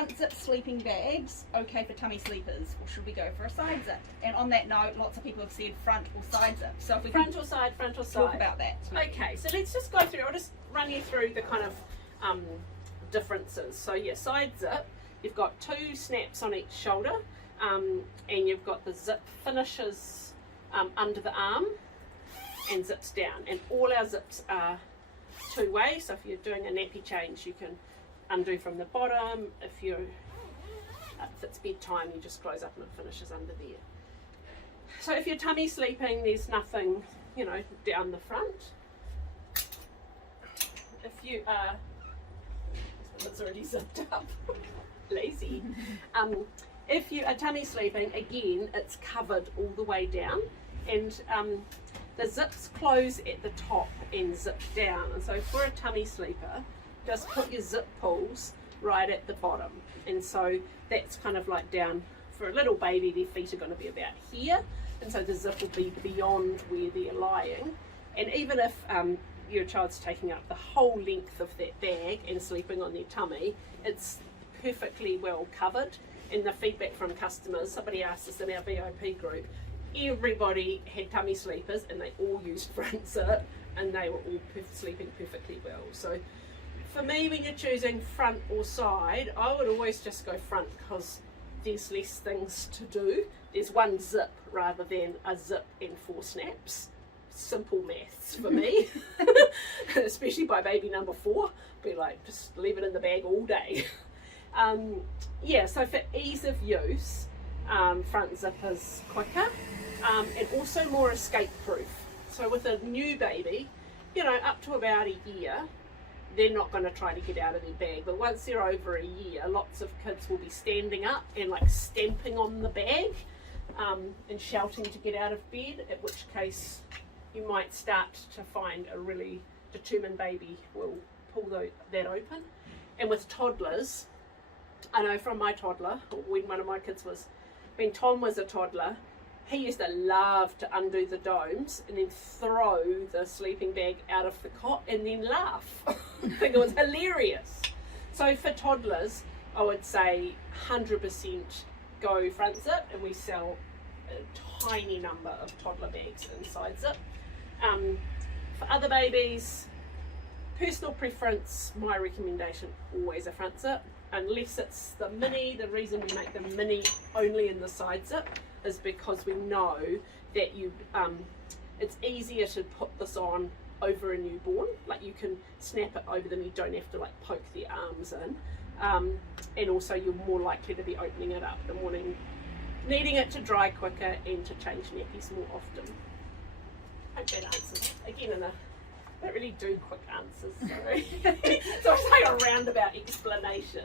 front zip sleeping bags okay for tummy sleepers, or should we go for a side zip? And on that note, lots of people have said front or side zip. So if we front or side, talk about that. Okay, so let's just go through. I'll just run you through the kind of differences. So yeah, side zip, you've got 2 snaps on each shoulder, and you've got the zip finishes under the arm and zips down. And all our zips are 2-way, so if you're doing a nappy change, you can undo from the bottom. If it's bedtime, you just close up and it finishes under there. So if you're tummy sleeping, there's nothing, you know, down the front. If you are, it's already zipped up, lazy. If you are tummy sleeping, again, it's covered all the way down, and the zips close at the top and zip down. And so for a tummy sleeper, just put your zip pulls right at the bottom, and so that's kind of like down. For a little baby, their feet are going to be about here, and so the zip will be beyond where they're lying. And even if your child's taking up the whole length of that bag and sleeping on their tummy, it's perfectly well covered. And the feedback from customers, somebody asked us in our VIP group, everybody had tummy sleepers and they all used front zip and they were all sleeping perfectly well. So for me, when you're choosing front or side, I would always just go front, because there's less things to do. There's one zip rather than a zip and 4 snaps. Simple maths for me. Especially by baby number 4, be like, just leave it in the bag all day. Yeah, so for ease of use, front zip is quicker, and also more escape proof. So with a new baby, you know, up to about a year, they're not going to try to get out of their bag. But once they're over a year, lots of kids will be standing up and like stamping on the bag and shouting to get out of bed, at which case you might start to find a really determined baby will pull that open. And with toddlers, I know from my toddler, when one of my kids when Tom was a toddler, he used to love to undo the domes and then throw the sleeping bag out of the cot and then laugh. I think it was hilarious. So for toddlers, I would say 100% go front zip, and we sell a tiny number of toddler bags in side zip. For other babies, personal preference, my recommendation, always a front zip. Unless it's the mini. The reason we make the mini only in the side zip is because we know that it's easier to put this on over a newborn. Like, you can snap it over them, you don't have to like poke their arms in, and also you're more likely to be opening it up in the morning, needing it to dry quicker and to change nappies more often. Hope that answers again. I don't really do quick answers, sorry. So it's like a roundabout explanation.